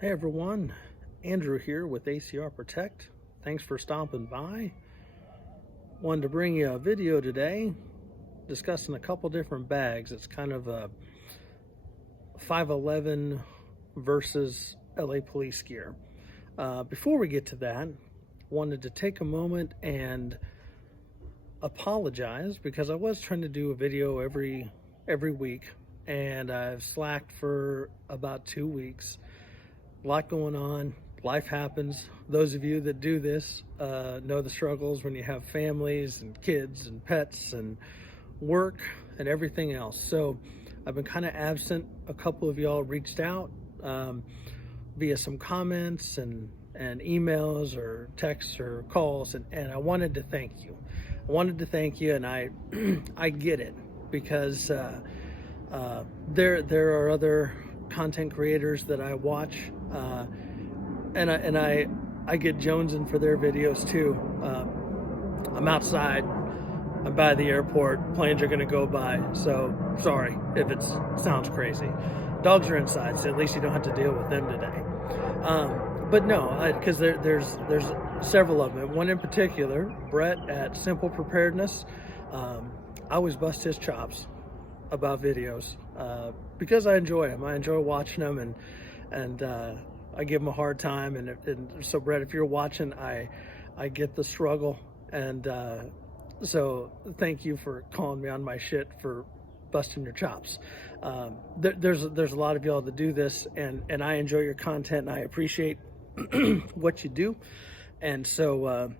Hey everyone, Andrew here with ACR Protect. Thanks for stopping by. Wanted to bring you a video today discussing a couple different bags. It's kind of a 511 versus LA police gear. Before we get to that, wanted to take a moment and apologize because I was trying to do a video every week, and I've slacked for about 2 weeks. A lot going on. Life happens. Those of you that do this know the struggles when you have families and kids and pets and work and everything else. So I've been kind of absent. A couple of y'all reached out via some comments and emails or texts or calls, and I wanted to thank you. And I I get it, because there are other content creators that I watch, and I get jonesing for their videos too. I'm outside, I'm by the airport, planes are going to go by, so sorry if it sounds crazy. Dogs are inside, so at least you don't have to deal with them today. But no, because there's several of them. One in particular, Brett at Simple Preparedness. I always bust his chops about videos because I enjoy them. I enjoy watching them, and I give him a hard time. And so, Brett, if you're watching, I get the struggle, and so thank you for calling me on my shit for busting your chops. There's a lot of y'all that do this, and I enjoy your content, and I appreciate what you do. And so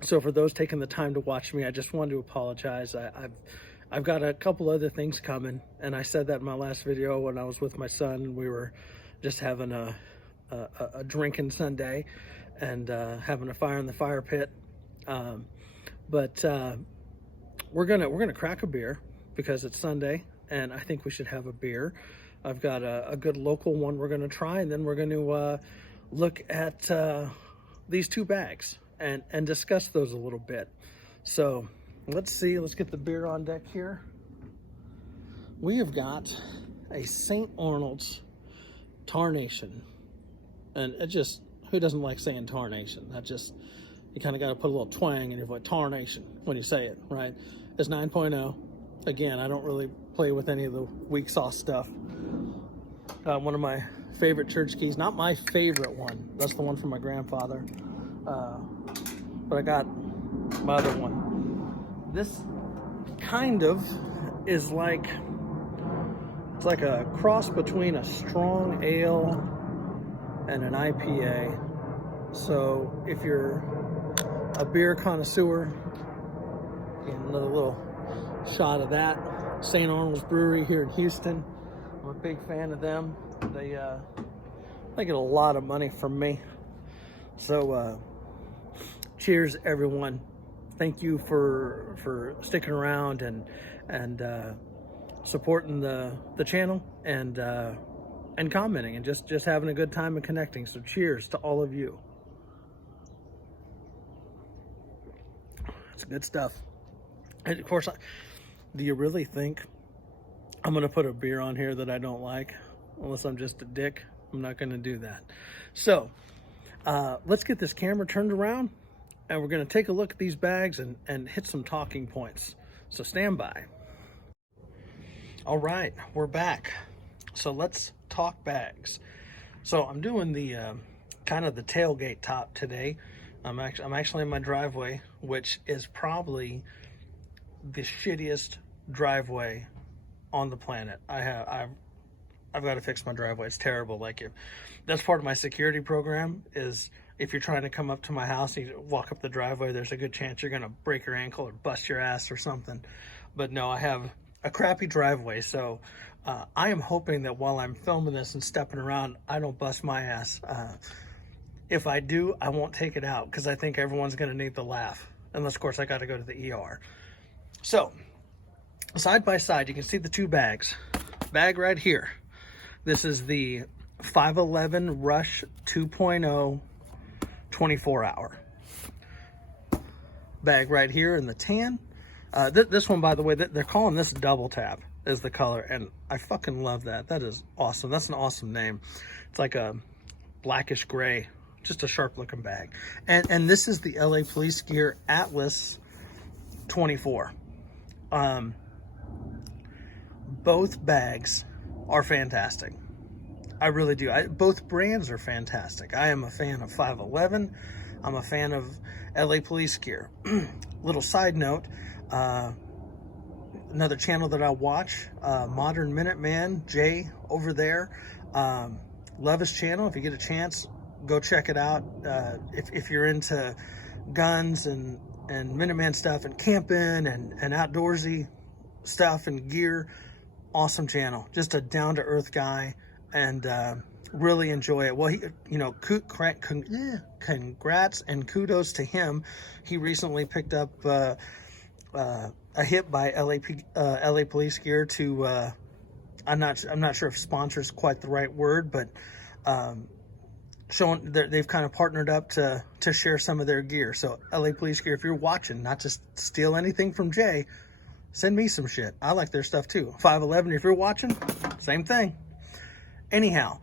for those taking the time to watch me, I just wanted to apologize. I've got a couple other things coming, and I said that in my last video when I was with my son, and we were just having a drinking Sunday and having a fire in the fire pit. But we're gonna crack a beer because it's Sunday, and I think we should have a beer. I've got a good local one we're gonna try, and then we're gonna look at these two bags and discuss those a little bit. So let's get the beer on deck here. We have got a St. Arnold's Tarnation, and it just, who doesn't like saying Tarnation? That just, you kind of got to put a little twang in your voice, Tarnation, when you say it, right? It's 9.0. Again, I don't really play with any of the weak sauce stuff. One of my favorite church keys, not my favorite one, that's the one from my grandfather, but I got my other one. This kind of is like, it's like a cross between a strong ale and an IPA. So if you're a beer connoisseur, get another little shot of that. St. Arnold's Brewery here in Houston. I'm a big fan of them. They get a lot of money from me. So cheers, everyone. Thank you for sticking around and supporting the channel and commenting and just having a good time and connecting. So cheers to all of you. It's good stuff. And of course, do you really think I'm gonna put a beer on here that I don't like? Unless I'm just a dick, I'm not gonna do that. So let's get this camera turned around, and we're gonna take a look at these bags and hit some talking points. So stand by. All right, we're back. So let's talk bags. So I'm doing the kind of the tailgate top today. I'm actually in my driveway, which is probably the shittiest driveway on the planet. I've got to fix my driveway. It's terrible. That's part of my security program, is if you're trying to come up to my house and you walk up the driveway, there's a good chance you're going to break your ankle or bust your ass or something. But no, I have a crappy driveway. So I am hoping that while I'm filming this and stepping around, I don't bust my ass. If I do, I won't take it out, because I think everyone's going to need the laugh. Unless, of course, I got to go to the ER. So, side by side, you can see the two bags. Bag right here. This is the 511 Rush 2.0 24-hour. Bag right here in the tan. This one, by the way, they're calling this Double Tap is the color, and I fucking love that. That is awesome. That's an awesome name. It's like a blackish gray, just a sharp looking bag. And this is the LA Police Gear Atlas 24. Both bags are fantastic. I really do. Both brands are fantastic. I am a fan of 511. I'm a fan of LA Police Gear. Little side note, another channel that I watch, Modern Minuteman, Jay over there. Love his channel. If you get a chance, go check it out. If you're into guns and Minuteman stuff and camping and outdoorsy stuff and gear, awesome channel. Just a down-to-earth guy, and really enjoy it. Well, he, you know, congrats and kudos to him. He recently picked up a hit by LA Police Gear to I'm not sure if sponsor is quite the right word, but showing that they've kind of partnered up to share some of their gear. So LA Police Gear, if you're watching, not just steal anything from Jay, send me some shit. I like their stuff too. 511, if you're watching, same thing. Anyhow,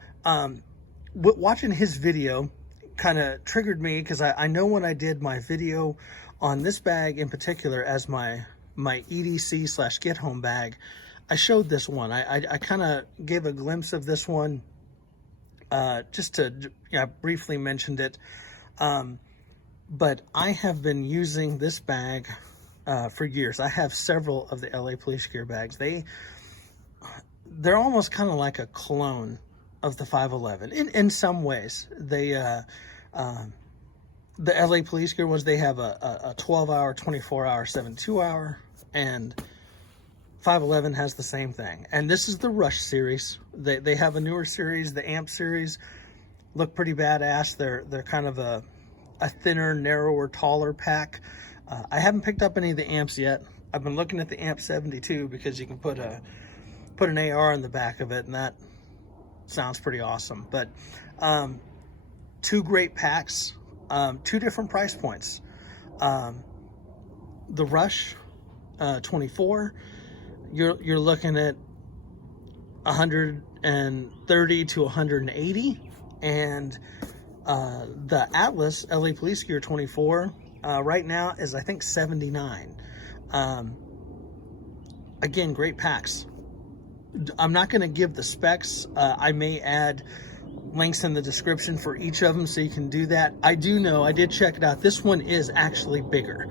watching his video kind of triggered me, because I know when I did my video on this bag in particular as my EDC / get home bag, I showed this one. I kind of gave a glimpse of this one, just to, yeah, briefly mentioned it. But I have been using this bag for years. I have several of the LA Police Gear bags. They're almost kind of like a clone of the 511 in some ways. They the LA Police Gear ones, they have a 12-hour, 24-hour, 72-hour, and 511 has the same thing. And this is the Rush series. They have a newer series, the Amp series. Look pretty badass. They're kind of a thinner, narrower, taller pack. I haven't picked up any of the Amps yet. I've been looking at the Amp 72 because you can put an AR in the back of it, and that sounds pretty awesome. But two great packs, two different price points. The Rush 24, you're looking at 130 to 180, and the Atlas LA Police Gear 24 right now is, I think, 79. Again, great packs. I'm not going to give the specs. I may add links in the description for each of them, so you can do that. I do know, I did check it out, this one is actually bigger.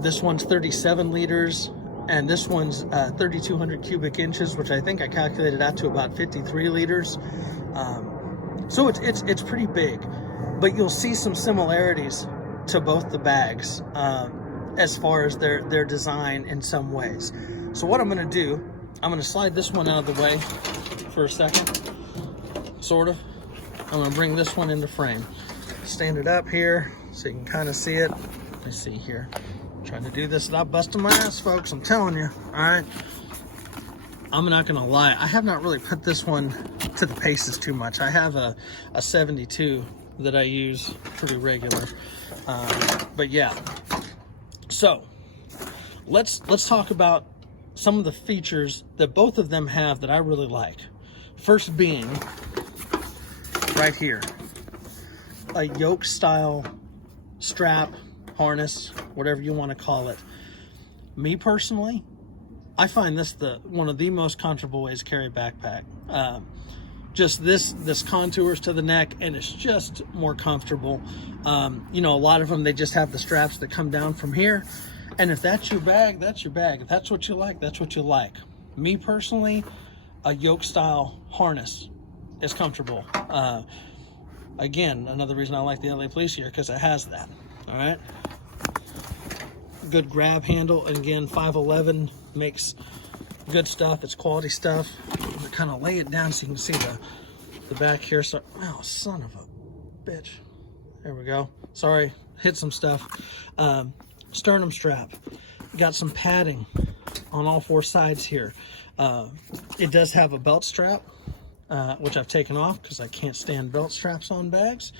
This one's 37 liters, and this one's 3,200 cubic inches, which I think I calculated out to about 53 liters. So it's pretty big, but you'll see some similarities to both the bags as far as their design in some ways. So what I'm going to do, I'm going to slide this one out of the way for a second, sort of. I'm going to bring this one into frame. Stand it up here so you can kind of see it. Let me see here. I'm trying to do this without busting my ass, folks. I'm telling you. All right. I'm not going to lie. I have not really put this one to the paces too much. I have a 72 that I use pretty regular. But yeah. So let's talk about some of the features that both of them have that I really like. First being right here, a yoke style strap, harness, whatever you want to call it. Me personally, I find this one of the most comfortable ways to carry a backpack. Just this contours to the neck, and it's just more comfortable. You know, a lot of them, they just have the straps that come down from here. And if that's your bag, that's your bag. If that's what you like, that's what you like. Me personally, a yoke style harness is comfortable. Again, another reason I like the LA Police Gear, because it has that. All right. Good grab handle. And again, 511 makes good stuff. It's quality stuff. I'm gonna kind of lay it down so you can see the back here. So, oh, son of a bitch. There we go. Sorry, hit some stuff. Sternum strap. Got some padding on all four sides here. It does have a belt strap, which I've taken off because I can't stand belt straps on bags.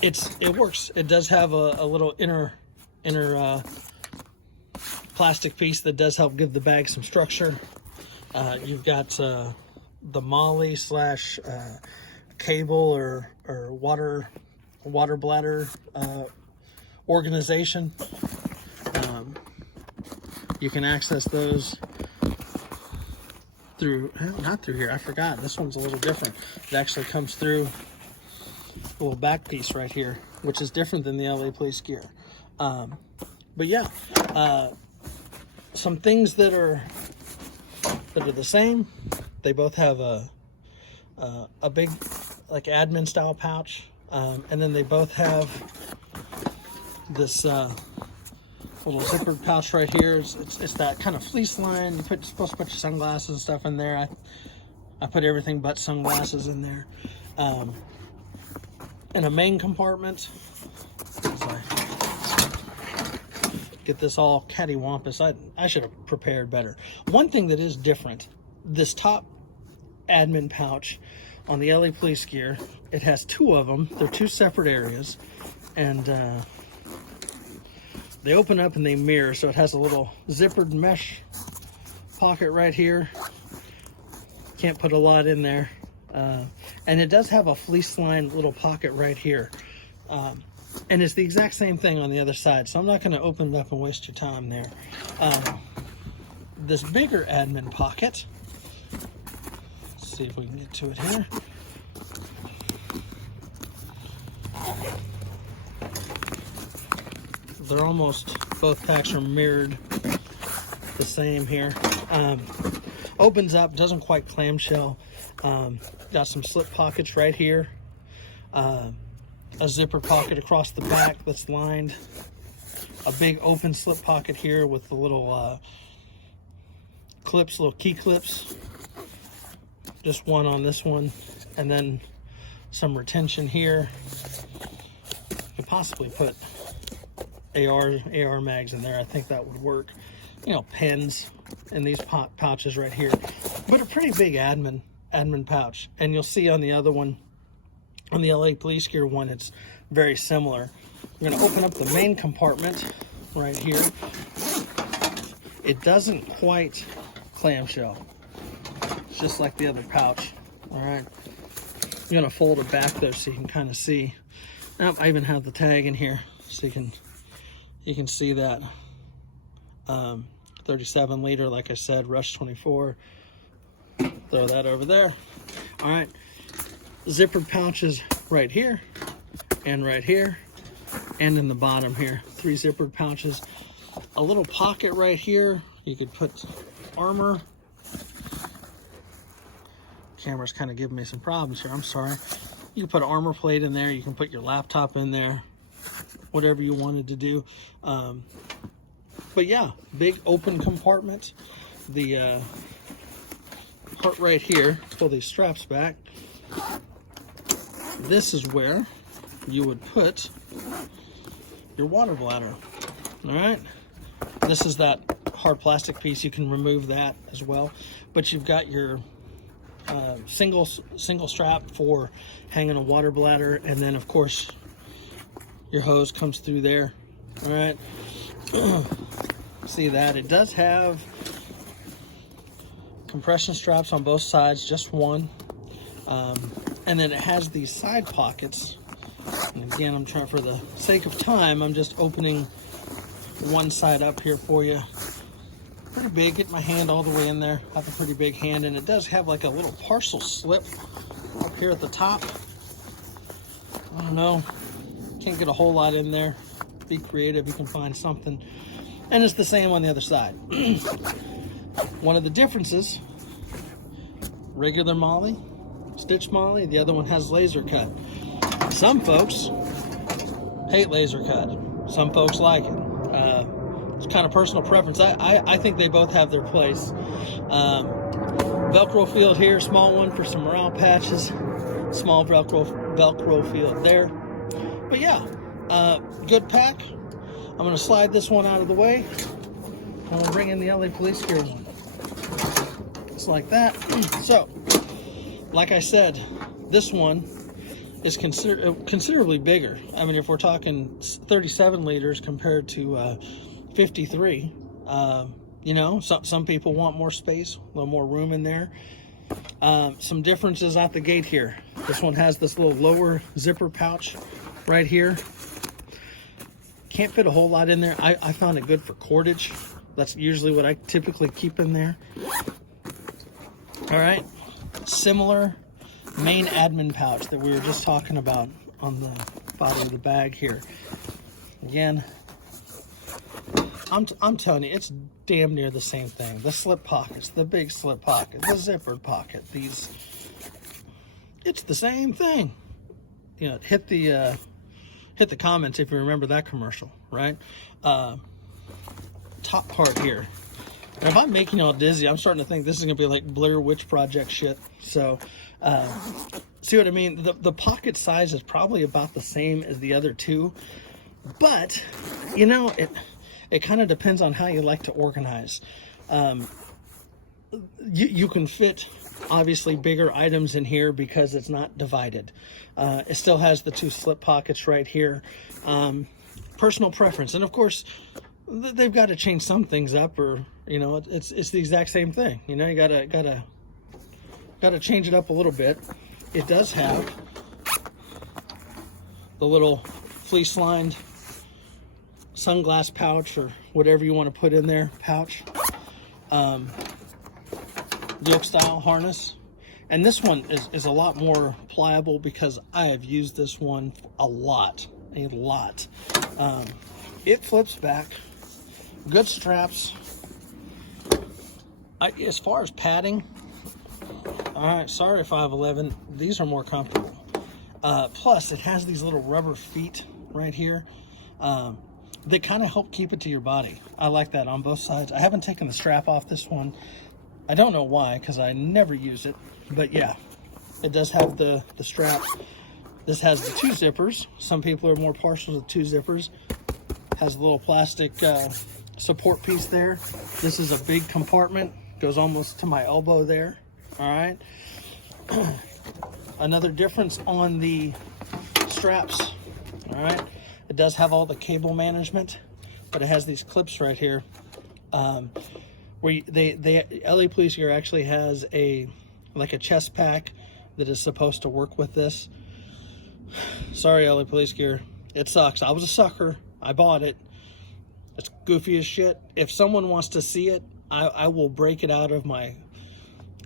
It works. It does have a little inner plastic piece that does help give the bag some structure. You've got the Molly slash cable or water bladder organization. You can access those through, not through here, I forgot, this one's a little different. It actually comes through a little back piece right here, which is different than the LA Police gear. But yeah, some things that are the same. They both have a big, like, admin style pouch, and then they both have this little zippered pouch right here. It's that kind of fleece line. You're supposed to put your sunglasses and stuff in there. I put everything but sunglasses in there. In a main compartment, as I get this all cattywampus, I should have prepared better. One thing that is different, this top admin pouch on the LA Police gear, it has two of them. They're two separate areas, and they open up and they mirror, so it has a little zippered mesh pocket right here. Can't put a lot in there. And it does have a fleece line little pocket right here. And it's the exact same thing on the other side, so I'm not going to open it up and waste your time there. This bigger admin pocket, let's see if we can get to it here. They're almost, both packs are mirrored the same here. Opens up, doesn't quite clamshell. Got some slip pockets right here. A zipper pocket across the back that's lined. A big open slip pocket here with the little clips, little key clips. Just one on this one. And then some retention here. Could possibly put AR mags in there. I think that would work. You know, pens in these pouches right here. But a pretty big admin pouch. And you'll see on the other one, on the LA Police gear one, it's very similar. I'm going to open up the main compartment right here. It doesn't quite clamshell. It's just like the other pouch. All right. I'm going to fold it back though so you can kind of see. I even have the tag in here so you can see that. 37 liter, like I said, Rush 24. Throw that over there. All right. Zippered pouches right here and right here and in the bottom here. 3 zippered pouches. A little pocket right here. You could put armor. Camera's kind of giving me some problems here. I'm sorry. You can put an armor plate in there. You can put your laptop in there. Whatever you wanted to do. But yeah, big open compartment. The part right here, pull these straps back. This is where you would put your water bladder. All right. This is that hard plastic piece. You can remove that as well. But you've got your single strap for hanging a water bladder, and then of course your hose comes through there. All right. See that it does have compression straps on both sides, just one, and then it has these side pockets. And again, I'm trying, for the sake of time, I'm just opening one side up here for you. Pretty big. Get my hand all the way in there. I have a pretty big hand, and it does have like a little parcel slip up here at the top. I don't know, can't get a whole lot in there. Be creative, you can find something. And it's the same on the other side. One of the differences, regular Molly, stitch Molly, the other one has laser cut. Some folks hate laser cut. Some folks like it. It's kind of personal preference. I think they both have their place. Velcro field here, small one for some morale patches. Small Velcro field there. But yeah, good pack. I'm going to slide this one out of the way. I'm going to bring in the LA Police gear one. Just like that. So, like I said, this one is considerably bigger. I mean, if we're talking 37 liters compared to 53, you know, some people want more space, a little more room in there. Some differences out the gate here. This one has this little lower zipper pouch right here. Can't fit a whole lot in there. I found it good for cordage. That's usually what I typically keep in there. All right, similar main admin pouch that we were just talking about on the bottom of the bag here. Again, I'm telling you, it's damn near the same thing. The slip pockets, the big slip pocket, the zippered pocket, it's the same thing. You know, hit the comments if you remember that commercial, right? Top part here. And if I'm making y'all dizzy, I'm starting to think this is gonna be like Blair Witch Project shit. So, see what I mean? The pocket size is probably about the same as the other two, but you know, it kind of depends on how you like to organize. You can fit obviously bigger items in here because it's not divided. It still has the two slip pockets right here. Personal preference, and of course they've got to change some things up, or you know, it's the exact same thing. You know, you gotta change it up a little bit. It does have the little fleece lined sunglass pouch, or whatever you want to put in there, pouch. Yoke style harness, and this one is a lot more pliable because I have used this one a lot. It flips back, good straps. As far as padding, all right, sorry 5'11", these are more comfortable. Plus it has these little rubber feet right here. They kind of help keep it to your body. I like that on both sides. I haven't taken the strap off this one. I don't know why, because I never use it. But yeah, it does have the strap. This has the two zippers. Some people are more partial to two zippers. Has a little plastic support piece there. This is a big compartment. Goes almost to my elbow there. All right. Another difference on the straps. All right. It does have all the cable management, but it has these clips right here. Where LA Police Gear actually has like a chest pack that is supposed to work with this. Sorry, LA Police Gear, it sucks. I was a sucker. I bought it. It's goofy as shit. If someone wants to see it, I will break it out of my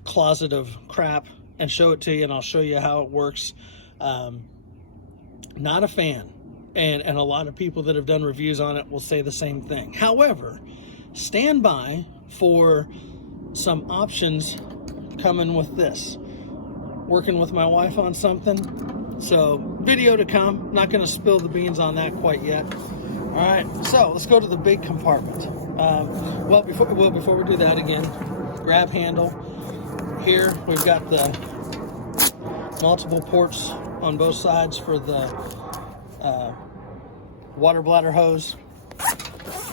closet of crap and show it to you, and I'll show you how it works. Not a fan. And a lot of people that have done reviews on it will say the same thing. However, stand by for some options coming with this. Working with my wife on something. So, video to come. Not going to spill the beans on that quite yet. All right, so let's go to the big compartment. Well, before we do that, again, grab handle. Here we've got the multiple ports on both sides for the water bladder hose.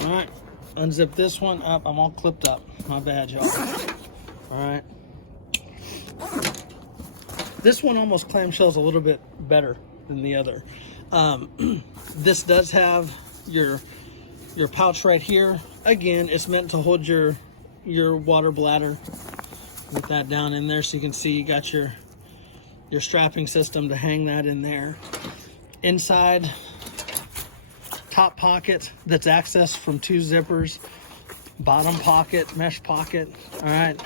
All right, unzip this one up. I'm all clipped up. My bad, y'all. All right. This one almost clamshells a little bit better than the other. This does have your pouch right here. Again, it's meant to hold your water bladder. Put that down in there so you can see you got your strapping system to hang that in there. Inside, top pocket that's accessed from two zippers. Bottom pocket, mesh pocket. All right,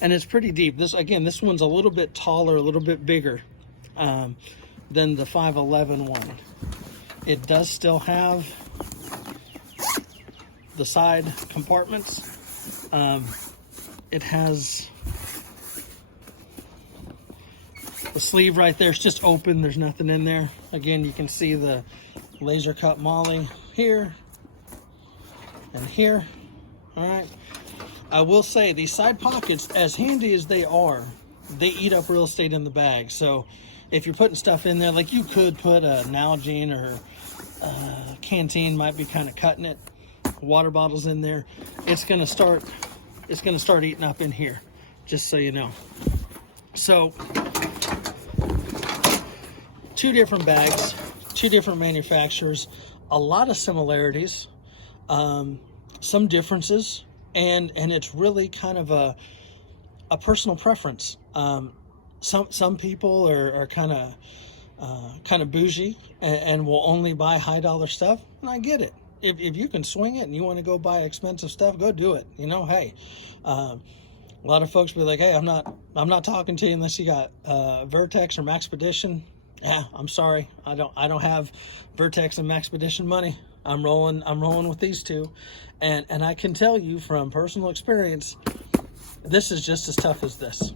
and it's pretty deep. This one's a little bit taller, a little bit bigger than the 5'11" one. It does still have the side compartments. It has the sleeve right there. It's just open. There's nothing in there. Again, you can see the laser cut molly here and here. All right. I will say these side pockets, as handy as they are, they eat up real estate in the bag. So if you're putting stuff in there, like you could put a Nalgene or a canteen, might be kind of cutting it. Water bottles in there. It's gonna start eating up in here, just so you know. So two different bags, two different manufacturers, a lot of similarities, some differences, and it's really kind of a personal preference. Some people are kind of bougie and will only buy high dollar stuff, and I get it. If you can swing it and you want to go buy expensive stuff, go do it. You know, hey, a lot of folks be like, hey, I'm not talking to you unless you got Vertex or Maxpedition. Yeah, I'm sorry, I don't have Vertex and Maxpedition money. I'm rolling with these two, and I can tell you from personal experience, this is just as tough as this.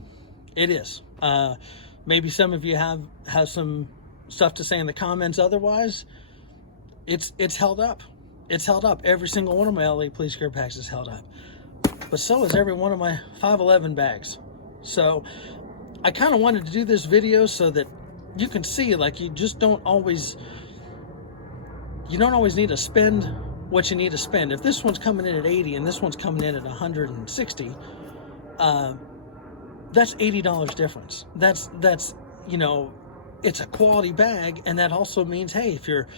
It is. Maybe some of you have some stuff to say in the comments. Otherwise, it's held up. It's held up. Every single one of my LAPG gear bags is held up, but so is every one of my 511 bags. So I kind of wanted to do this video so that you can see, like, you don't always need to spend what you need to spend. If this one's coming in at 80 and this one's coming in at 160, that's $80 difference. That's it's a quality bag, and that also means, hey, if you're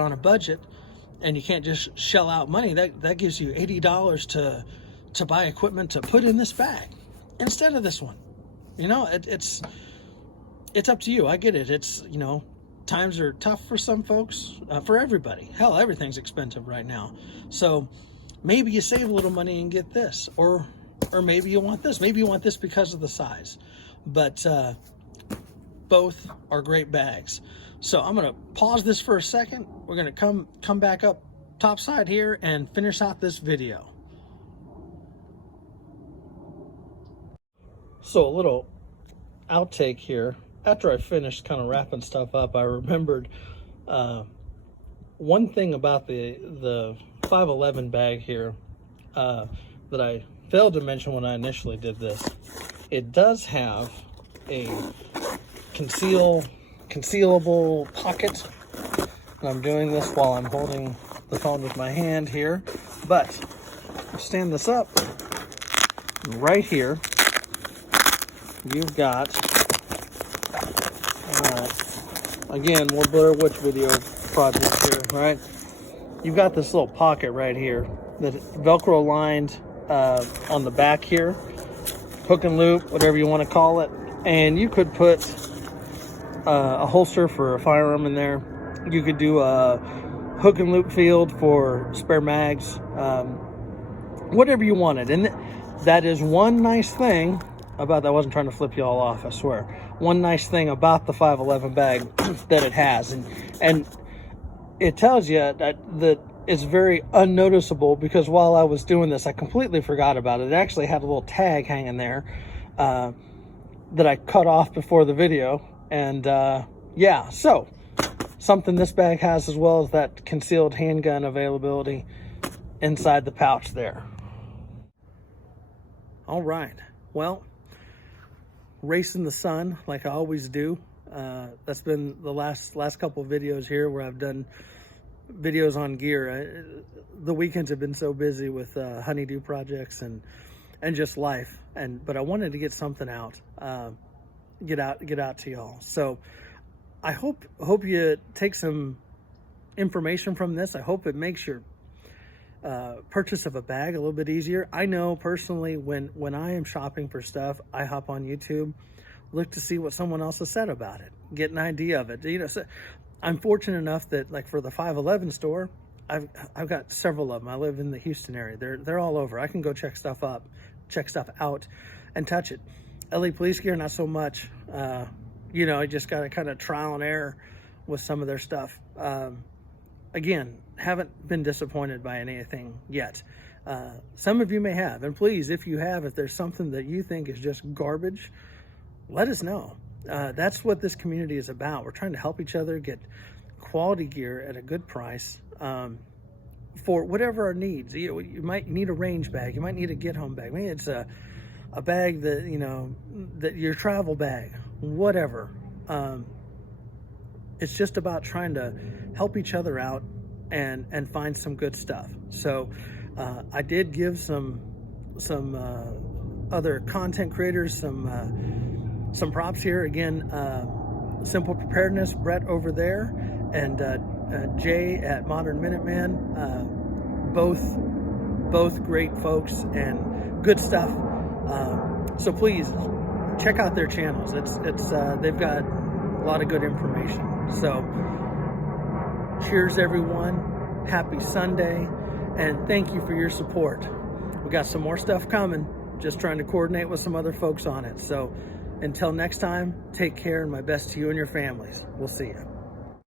on a budget and you can't just shell out money, that gives you $80 to buy equipment to put in this bag instead of this one. It's up to you. I get it. It's, times are tough for some folks, for everybody. Hell, everything's expensive right now. So maybe you save a little money and get this, or maybe you want this. Maybe you want this because of the size. But both are great bags. So I'm going to pause this for a second. We're going to come back up topside here and finish out this video. So a little outtake here. After I finished kind of wrapping stuff up, I remembered one thing about the 511 bag here that I failed to mention when I initially did this. It does have a concealable pocket, and I'm doing this while I'm holding the phone with my hand here. But stand this up, right here you've got, again, we'll blur which video project here, right? You've got this little pocket right here that Velcro lined on the back here, hook and loop, whatever you want to call it, and you could put a holster for a firearm in there. You could do a hook and loop field for spare mags, whatever you wanted. And that is one nice thing about that. I wasn't trying to flip you all off, I swear. One nice thing about the 511 bag that it has, and it tells you that it's very unnoticeable, because while I was doing this, I completely forgot about it. It actually had a little tag hanging there that I cut off before the video. And yeah, so something this bag has as well as that concealed handgun availability inside the pouch there. All right, well, racing the sun like I always do. That's been the last couple of videos here where I've done videos on gear. The weekends have been so busy with honeydew projects and just life, but I wanted to get something out, get out to y'all. So I hope you take some information from this. I hope it makes your purchase of a bag a little bit easier. I know personally, when I am shopping for stuff, I hop on YouTube, look to see what someone else has said about it, get an idea of it. So I'm fortunate enough that, like, for the 511 store, I've got several of them. I live in the Houston area. They're all over. I can go check stuff out, and touch it. LAPG gear, not so much. I just got to kind of trial and error with some of their stuff. Again, haven't been disappointed by anything yet. Some of you may have, and please, if you have, if there's something that you think is just garbage, let us know. That's what this community is about. We're trying to help each other get quality gear at a good price for whatever our needs. You might need a range bag. You might need a get home bag. Maybe it's a bag that, that your travel bag, whatever. It's just about trying to help each other out and find some good stuff. So I did give some other content creators some props here. Again, Simple Preparedness, Brett over there, and Jay at Modern Minuteman, both great folks and good stuff. So please check out their channels. They've got a lot of good information. So cheers, everyone. Happy Sunday, and thank you for your support. We got some more stuff coming. Just trying to coordinate with some other folks on it. So until next time, take care, and my best to you and your families. We'll see you.